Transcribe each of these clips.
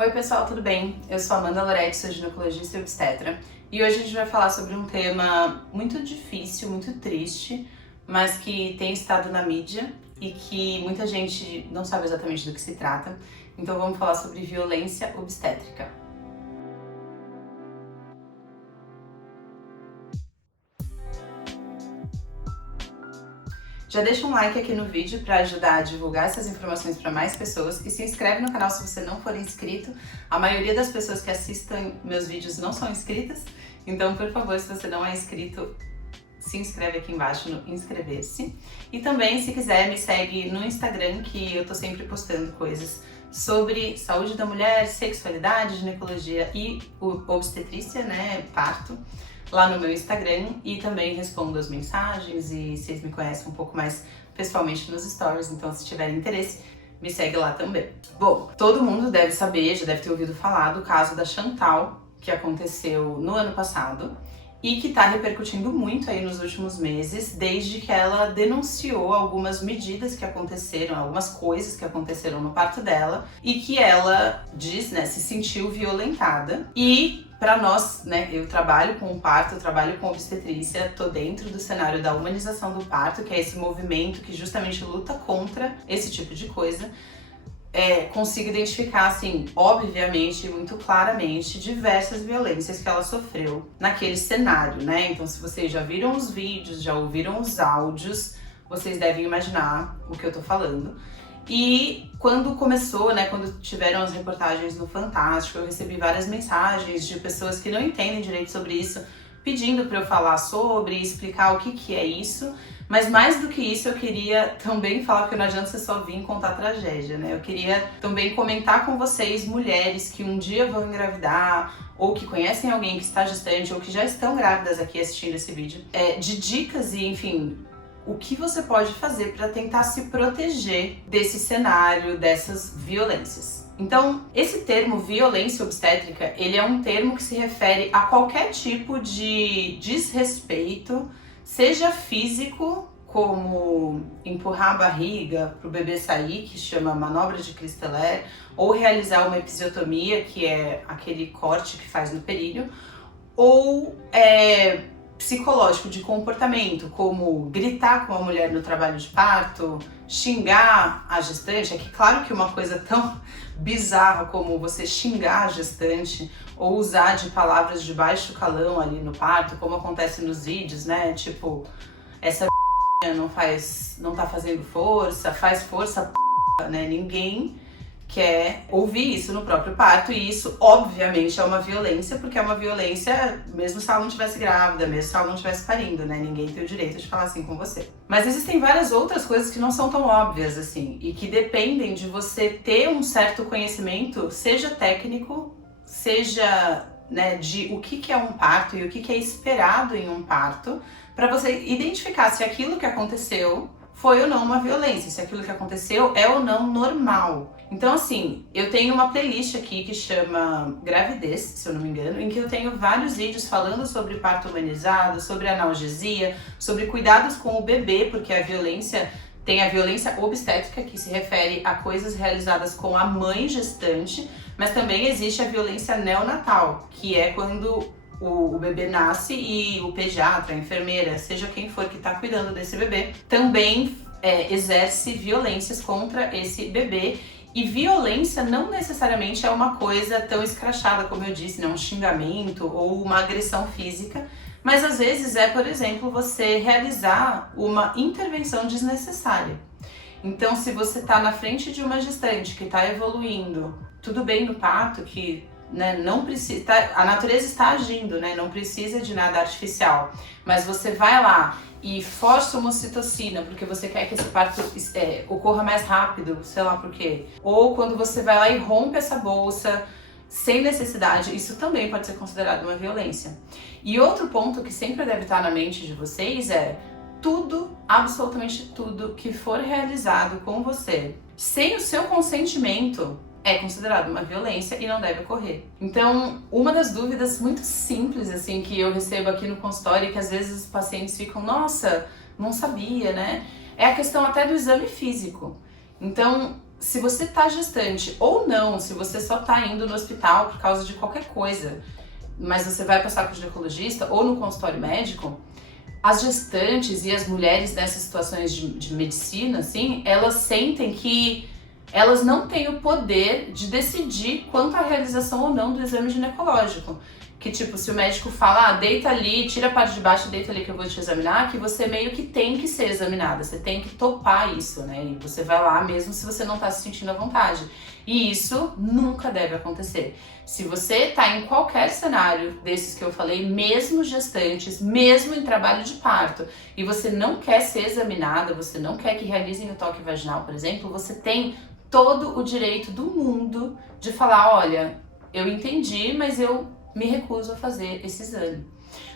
Oi pessoal, tudo bem? Eu sou Amanda Loretti, sou ginecologista e obstetra e hoje a gente vai falar sobre um tema muito difícil, muito triste, mas que tem estado na mídia e que muita gente não sabe exatamente do que se trata. Então vamos falar sobre violência obstétrica. Já deixa um like aqui no vídeo para ajudar a divulgar essas informações para mais pessoas e se inscreve no canal se você não for inscrito. A maioria das pessoas que assistem meus vídeos não são inscritas, então por favor, se você não é inscrito, se inscreve aqui embaixo no inscrever-se. E também, se quiser, me segue no Instagram, que eu tô sempre postando coisas sobre saúde da mulher, sexualidade, ginecologia e obstetrícia, né, parto, lá no meu Instagram, e também respondo as mensagens e vocês me conhecem um pouco mais pessoalmente nos stories, então se tiverem interesse, me segue lá também. Bom, todo mundo deve saber, já deve ter ouvido falar do caso da Chantal, que aconteceu no ano passado e que tá repercutindo muito aí nos últimos meses, desde que ela denunciou algumas medidas que aconteceram, algumas coisas que aconteceram no parto dela e que ela diz, né, se sentiu violentada. E para nós, né, eu trabalho com o parto, eu trabalho com obstetrícia, tô dentro do cenário da humanização do parto, que é esse movimento que justamente luta contra esse tipo de coisa. Consigo identificar, assim, obviamente, muito claramente, diversas violências que ela sofreu naquele cenário, né? Então, se vocês já viram os vídeos, já ouviram os áudios, vocês devem imaginar o que eu tô falando. E quando começou, né, quando tiveram as reportagens no Fantástico, eu recebi várias mensagens de pessoas que não entendem direito sobre isso, pedindo para eu falar sobre, explicar o que é isso. Mas mais do que isso, eu queria também falar, porque não adianta você só vir contar tragédia, né? Eu queria também comentar com vocês, mulheres que um dia vão engravidar, ou que conhecem alguém que está gestante, ou que já estão grávidas aqui assistindo esse vídeo, de dicas e, enfim, o que você pode fazer para tentar se proteger desse cenário, dessas violências. Então, esse termo violência obstétrica, ele é um termo que se refere a qualquer tipo de desrespeito, seja físico, como empurrar a barriga para o bebê sair, que chama manobra de Christeller, ou realizar uma episiotomia, que é aquele corte que faz no períneo, ou psicológico de comportamento, como gritar com a mulher no trabalho de parto, xingar a gestante. É que claro que uma coisa tão bizarra como você xingar a gestante ou usar de palavras de baixo calão ali no parto, como acontece nos vídeos, né? Tipo, essa não tá fazendo força, faz força, né? Ninguém quer ouvir isso no próprio parto, e isso obviamente é uma violência, porque é uma violência mesmo se ela não estivesse grávida, mesmo se ela não estivesse parindo, né? Ninguém tem o direito de falar assim com você. Mas existem várias outras coisas que não são tão óbvias assim, e que dependem de você ter um certo conhecimento, seja técnico, seja, né, de o que é um parto e o que é esperado em um parto, para você identificar se aquilo que aconteceu foi ou não uma violência, se aquilo que aconteceu é ou não normal. Então, assim, eu tenho uma playlist aqui que chama Gravidez, se eu não me engano, em que eu tenho vários vídeos falando sobre parto humanizado, sobre analgesia, sobre cuidados com o bebê, porque a violência tem a violência obstétrica, que se refere a coisas realizadas com a mãe gestante, mas também existe a violência neonatal, que é quando o bebê nasce e o pediatra, a enfermeira, seja quem for que está cuidando desse bebê, também exerce violências contra esse bebê. E violência não necessariamente é uma coisa tão escrachada, como eu disse, né? Um xingamento ou uma agressão física, mas às vezes por exemplo, você realizar uma intervenção desnecessária. Então, se você está na frente de uma gestante que está evoluindo, tudo bem no parto, que, né, não precisa, a natureza está agindo, né, não precisa de nada artificial, mas você vai lá e força uma ocitocina porque você quer que esse parto ocorra mais rápido, sei lá por quê. Ou quando você vai lá e rompe essa bolsa sem necessidade, isso também pode ser considerado uma violência. E outro ponto que sempre deve estar na mente de vocês é tudo, absolutamente tudo que for realizado com você sem o seu consentimento é considerado uma violência e não deve ocorrer. Então, uma das dúvidas muito simples assim que eu recebo aqui no consultório e que às vezes os pacientes ficam, nossa, não sabia, né? É a questão até do exame físico. Então, se você tá gestante ou não, se você só tá indo no hospital por causa de qualquer coisa, mas você vai passar com o ginecologista ou no consultório médico, as gestantes e as mulheres nessas situações de medicina, assim, elas sentem que elas não têm o poder de decidir quanto à realização ou não do exame ginecológico. Que tipo, se o médico fala, deita ali, tira a parte de baixo, deita ali que eu vou te examinar, que você meio que tem que ser examinada, você tem que topar isso, né? E você vai lá mesmo se você não tá se sentindo à vontade. E isso nunca deve acontecer. Se você tá em qualquer cenário desses que eu falei, mesmo gestantes, mesmo em trabalho de parto, e você não quer ser examinada, você não quer que realizem o toque vaginal, por exemplo, você tem todo o direito do mundo de falar, olha, eu entendi, mas eu me recuso a fazer esse exame.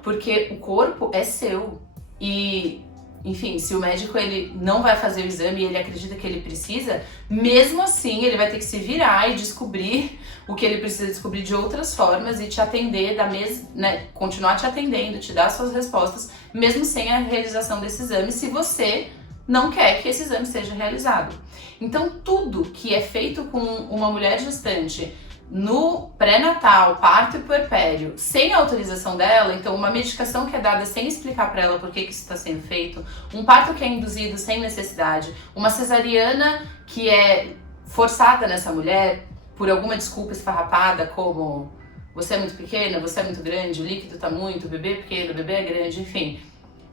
Porque o corpo é seu e, enfim, se o médico ele não vai fazer o exame e ele acredita que ele precisa, mesmo assim ele vai ter que se virar e descobrir o que ele precisa descobrir de outras formas e te atender da mesma, né, continuar te atendendo, te dar suas respostas, mesmo sem a realização desse exame, se você não quer que esse exame seja realizado. Então, tudo que é feito com uma mulher gestante no pré-natal, parto e puerpério, sem a autorização dela, então uma medicação que é dada sem explicar para ela por que isso está sendo feito, um parto que é induzido sem necessidade, uma cesariana que é forçada nessa mulher por alguma desculpa esfarrapada, como você é muito pequena, você é muito grande, o líquido tá muito, o bebê é pequeno, o bebê é grande, enfim.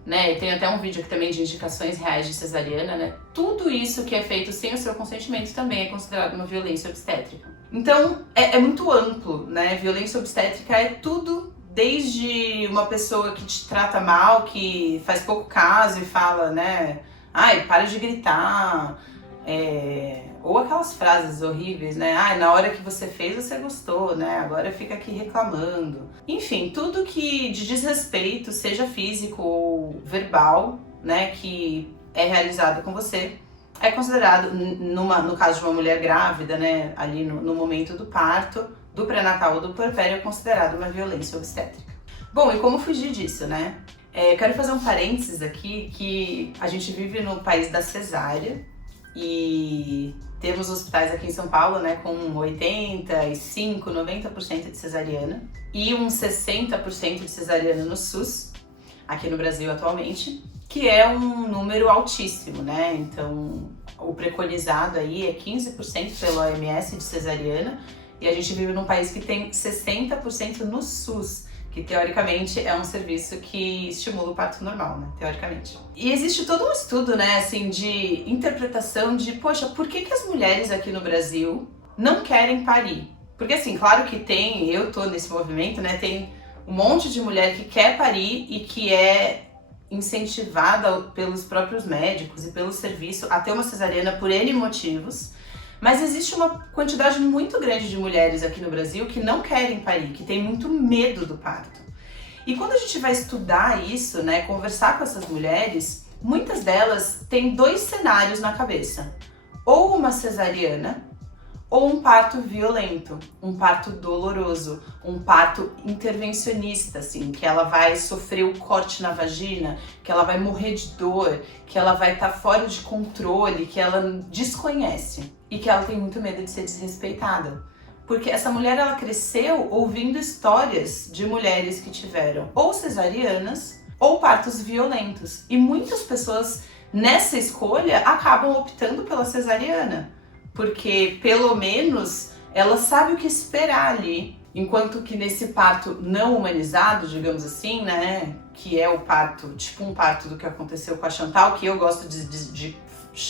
Né? E tem até um vídeo aqui também de indicações reais de cesariana, né? Tudo isso que é feito sem o seu consentimento também é considerado uma violência obstétrica. Então, é muito amplo, né? Violência obstétrica é tudo, desde uma pessoa que te trata mal, que faz pouco caso e fala, né? Ai, para de gritar. Ou aquelas frases horríveis, né? Ai, na hora que você fez, você gostou, né? Agora fica aqui reclamando. Enfim, tudo que de desrespeito, seja físico ou verbal, né? Que é realizado com você, é considerado, no caso de uma mulher grávida, né? Ali no momento do parto, do pré-natal ou do puerpério, é considerado uma violência obstétrica. Bom, e como fugir disso, né? Quero fazer um parênteses aqui, que a gente vive no país da cesárea, e temos hospitais aqui em São Paulo, né, com 85, 90% de cesariana e uns 60% de cesariana no SUS, aqui no Brasil atualmente, que é um número altíssimo, né? Então, o preconizado aí é 15% pela OMS de cesariana e a gente vive num país que tem 60% no SUS, que teoricamente é um serviço que estimula o parto normal, né, teoricamente. E existe todo um estudo, né, assim, de interpretação de, poxa, por que as mulheres aqui no Brasil não querem parir? Porque assim, claro que tem, eu tô nesse movimento, né, tem um monte de mulher que quer parir e que é incentivada pelos próprios médicos e pelo serviço a ter uma cesariana por N motivos. Mas existe uma quantidade muito grande de mulheres aqui no Brasil que não querem parir, que tem muito medo do parto. E quando a gente vai estudar isso, né, conversar com essas mulheres, muitas delas têm dois cenários na cabeça. Ou uma cesariana, ou um parto violento, um parto doloroso, um parto intervencionista, assim, que ela vai sofrer o corte na vagina, que ela vai morrer de dor, que ela vai estar fora de controle, que ela desconhece e que ela tem muito medo de ser desrespeitada. Porque essa mulher, ela cresceu ouvindo histórias de mulheres que tiveram ou cesarianas ou partos violentos. E muitas pessoas nessa escolha acabam optando pela cesariana, porque pelo menos ela sabe o que esperar ali. Enquanto que nesse parto não humanizado, digamos assim, né, que é o parto, tipo um parto do que aconteceu com a Chantal, que eu gosto de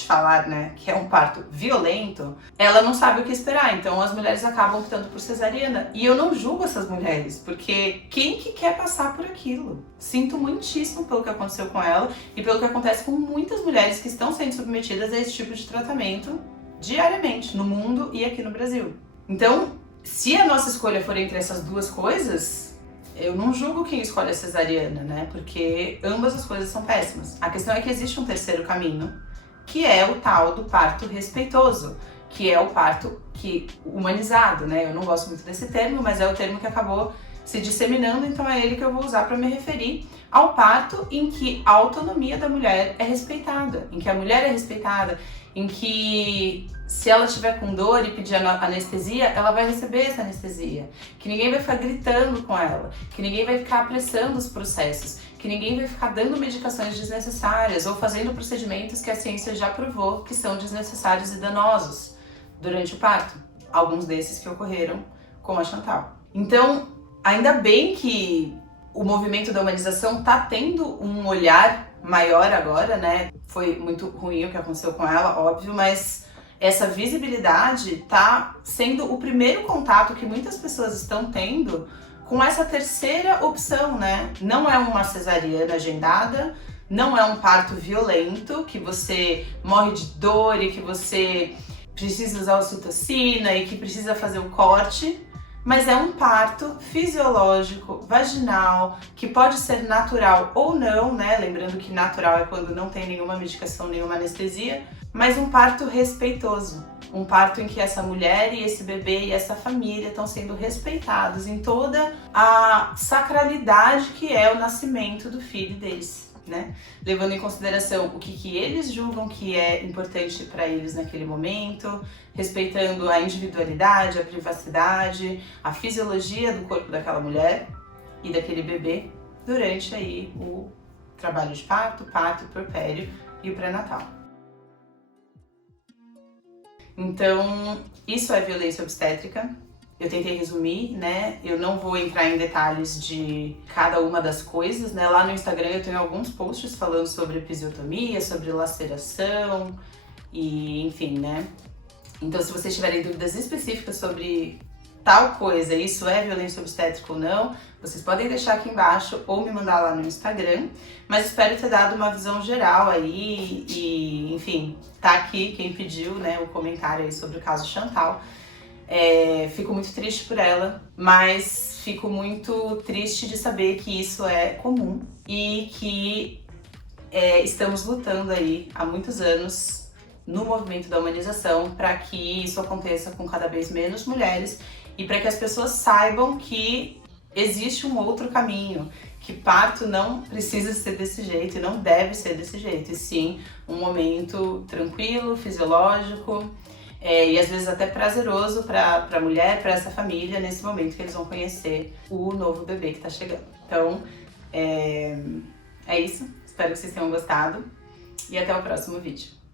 falar, né, que é um parto violento, ela não sabe o que esperar, então as mulheres acabam optando por cesariana. E eu não julgo essas mulheres, porque quem que quer passar por aquilo? Sinto muitíssimo pelo que aconteceu com ela e pelo que acontece com muitas mulheres que estão sendo submetidas a esse tipo de tratamento diariamente, no mundo e aqui no Brasil. Então, se a nossa escolha for entre essas duas coisas, eu não julgo quem escolhe a cesariana, né? Porque ambas as coisas são péssimas. A questão é que existe um terceiro caminho, que é o tal do parto respeitoso, que é o parto humanizado, né? Eu não gosto muito desse termo, mas é o termo que acabou se disseminando, então é ele que eu vou usar para me referir ao parto em que a autonomia da mulher é respeitada, em que a mulher é respeitada, em que se ela tiver com dor e pedir anestesia, ela vai receber essa anestesia, que ninguém vai ficar gritando com ela, que ninguém vai ficar apressando os processos, que ninguém vai ficar dando medicações desnecessárias ou fazendo procedimentos que a ciência já provou que são desnecessários e danosos durante o parto. Alguns desses que ocorreram com a Chantal. Então, ainda bem que o movimento da humanização está tendo um olhar maior agora, né? Foi muito ruim o que aconteceu com ela, óbvio, mas essa visibilidade está sendo o primeiro contato que muitas pessoas estão tendo com essa terceira opção, né? Não é uma cesariana agendada, não é um parto violento, que você morre de dor e que você precisa usar ocitocina e que precisa fazer o corte, mas é um parto fisiológico, vaginal, que pode ser natural ou não, né? Lembrando que natural é quando não tem nenhuma medicação, nenhuma anestesia, mas um parto respeitoso. Um parto em que essa mulher e esse bebê e essa família estão sendo respeitados em toda a sacralidade que é o nascimento do filho deles, né? Levando em consideração o que eles julgam que é importante para eles naquele momento, respeitando a individualidade, a privacidade, a fisiologia do corpo daquela mulher e daquele bebê durante aí o trabalho de parto, puerpério e o pré-natal. Então, isso é violência obstétrica. Eu tentei resumir, né? Eu não vou entrar em detalhes de cada uma das coisas, né? Lá no Instagram eu tenho alguns posts falando sobre episiotomia, sobre laceração e enfim, né? Então, se vocês tiverem dúvidas específicas sobre tal coisa, isso é violência obstétrica ou não, vocês podem deixar aqui embaixo ou me mandar lá no Instagram, mas espero ter dado uma visão geral aí e, enfim, tá aqui quem pediu, né, o comentário aí sobre o caso Chantal. Fico muito triste por ela, mas fico muito triste de saber que isso é comum e que estamos lutando aí há muitos anos no movimento da humanização para que isso aconteça com cada vez menos mulheres e para que as pessoas saibam que existe um outro caminho, que parto não precisa ser desse jeito e não deve ser desse jeito, e sim um momento tranquilo, fisiológico e às vezes até prazeroso para a mulher, para essa família, nesse momento que eles vão conhecer o novo bebê que está chegando. Então, é isso. Espero que vocês tenham gostado e até o próximo vídeo.